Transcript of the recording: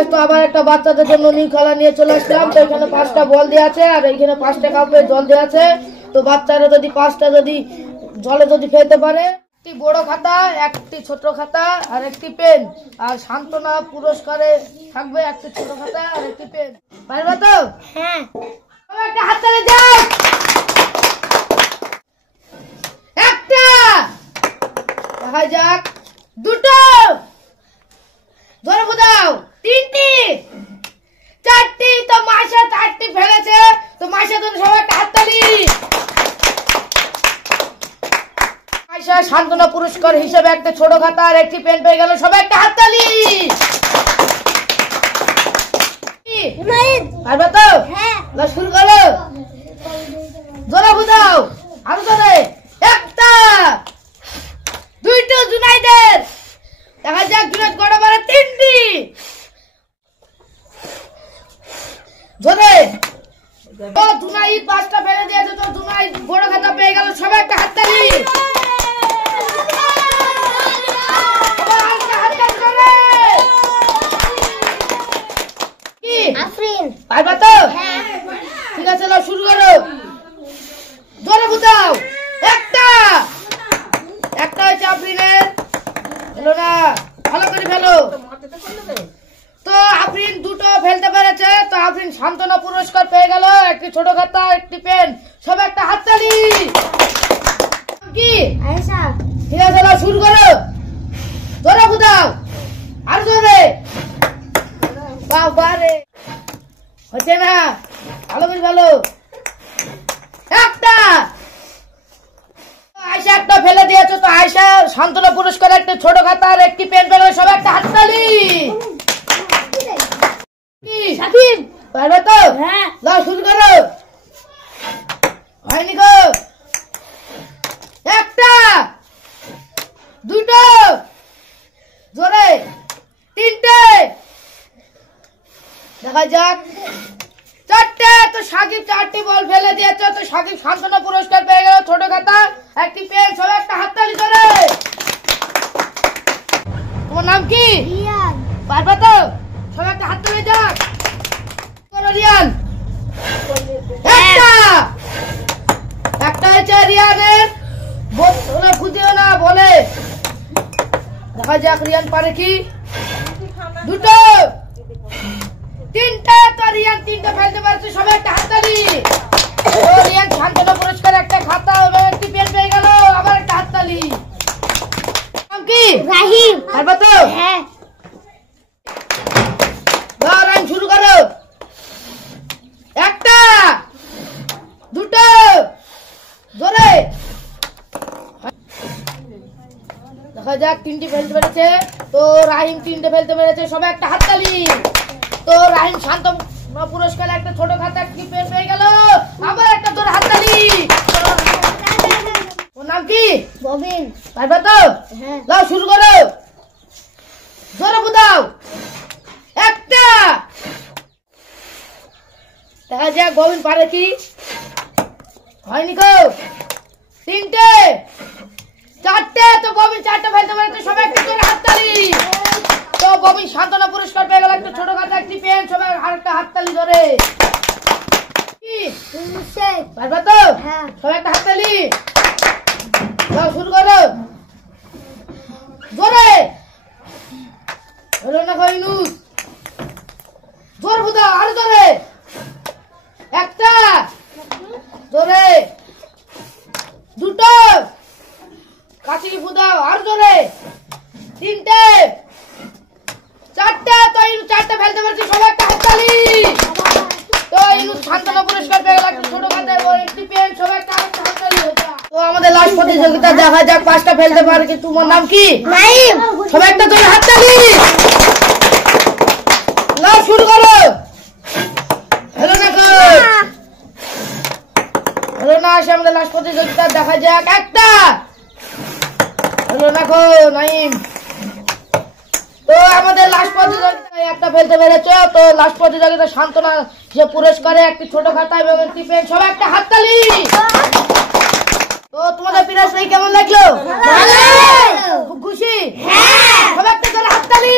Guys, তো আবার একটা বাচ্চাদের জন্য নীল খেলা নিয়ে চলে আসলাম। তো এখানে 5টা বল দেওয়া আছে আর এখানে 5টা কাপে জল দেওয়া আছে। তো বাচ্চারা যদি 5টা যদি জলে যদি ফেলতে পারে, একটি বড় খাতা, একটি ছোট খাতা আর একটি পেন, আর সান্ত্বনা পুরস্কারে থাকবে একটি ছোট খাতা আর একটি পেন। পারবে তো? হ্যাঁ। একটা হাত তালে যাও। একটা, দেখা যাক, দুটো, ধরে দাও, তিনটি, চারটি। তো মাসা 4টি ফেলেছে। তো মাসা জন্য সবাই একটা হাততালি। মাসা সান্ত্বনা পুরস্কার হিসেবে একটা ছোট খাতা আর একটি পেন পেয়ে গেল। সবাই একটা হাততালি। পারবে তো? হ্যাঁ। শুরু করো। জোরে বুঝাও, আরো জোরে। একটা, দুইটো জুনাইদের, দেখা যাক জুনাইদ কটা পারে। 3টি, জোরে। তো জুনাইদ 5টা ফেলে দিয়েছে। তো জুনাইদ বড় খাতা পেয়ে গেল। সবাই একটা হাততালি। কি আফরিন পারবা তো? হ্যাঁ। ঠিক আছে, শুরু করো। জোরে বুঝাও। একটা, একটা হয়েছে আফরিনের। হলো না, ভালো করে ফেলো। তো আফরিন 2টো ফেলতে পেরেছে। তো আফরিন সান্ত্বনা পুরস্কার পেয়ে গেল, একটি ছোট খাতা একটি পেন। সব একটা হাততালি। কি আয়েশা। ঠিক আছে, শুরু করো। জোরে বুঝাও, আর জোরে। বাবারে, হচ্ছে না, ভালো করে ফেলো। একটা, আয়শা একটা ফেলে দিয়েছে। তো আয়শা সান্ত্বনা পুরস্কার একটা ছোট খাতা আর একটি পেন পেল। সবাই একটা হাততালি। কি সাকিব, পারবে তো? হ্যাঁ। শুরু করো। হয়নি গো। একটা, দুটো, জোরে, 3টে, দেখা যাক, 4টে। তো সাকিব 4টি বল ফেলে দিয়েছে। তো সাকিব সান্ত্বনা পুরস্কার পেয়ে গেল, ছোট খাতা একটি পেন। সবাই একটা হাততালি করে। তোমার নাম কি? রিয়ান। পারবে তো? সবাই একটা হাততালি যাক। রিয়ান, একটা, একটা হচ্ছে রিয়ানের। বুঝিও না বলে, দেখা যাক রিয়ান পারে কি। দুটো, 3টে। তো রিয়ান 3টে ফেলতে পারছে। সবাই একটা হাততালি। তো রিয়ান সান্ত্বনা পুরস্কার একটা খাতা এবং একটি পেন পেয়ে গেল। আবার একটা হাততালি। নাম কি? রাহিম। পারবে তো? হ্যাঁ। রান শুরু করো। একটা, দুটো, জোরে। দেখা যাক 3টি ফেলতে পেরেছে। তো রাহিম 3টে ফেলতে পেরেছে। সবাই একটা হাততালি। তো রাহিম সান্ত্বনা পুরস্কার একটা ছোট খাতা একটি পেন পেয়ে গেল। আবার একটা জোরে হাততালি। ওর নাম কি? ববিন। পারবে তো? হ্যাঁ। শুরু করো। জোরে বুঝাও। একটা, দেখা যাক ববিন পারে কি। হয়নি গো। 3টে, 4টে। তো ববিন 4টে ফেলতে পেরেছে। সবাই একটা জোরে হাততালি। তো ববিন সান্ত্বনা পুরস্কার পেয়ে গেল, একটা ছোট খাতা একটি পেন। সবাই আরেকটা হাততালি ধরে। কি পারবে তো? হ্যাঁ। সবাই একটা হাততালি। শুরু করো। জোরে। হলো না কইনুস, জোর বুঝাও, আরো জোরে। একটা, জোরে, দুটো, কাছে বুঝাও, আরো জোরে, 3টে, 4টে। তো ইনু 4টে ফেলতে পারছি। সবাই একটা হাততালি। তো ইনু সান্ত্বনা পুরস্কার পেয়ে গেল, একটা ছোট খাতা এবং একটি পেন। সবাই একটা হাততালি। তো আমাদের লাস্ট প্রতিযোগিতা, দেখা যাক 5টা ফেলতে পারে কি। তোমার নাম কি? নাইম। সবাই একটা জোরে হাততালি। শুরু করো। হলো না গো, হলো না। আসে আমাদের লাস্ট প্রতিযোগিতা, দেখা যাক। একটা, হলো না গো নাইম। তো আমাদের লাস্ট প্রতিযোগিতায় একটা ফেলতে পেরেছে। তো লাস্ট প্রতিযোগিতা সান্ত্বনা যে পুরস্কারে একটি ছোট খাতা এবং একটি পেন। সবাই একটা হাততালি। তো তোমাদের প্রাইজ পেয়ে কেমন লাগলো? ভালো। খুব খুশি? হ্যাঁ। সবাই একটা জোরে হাততালি।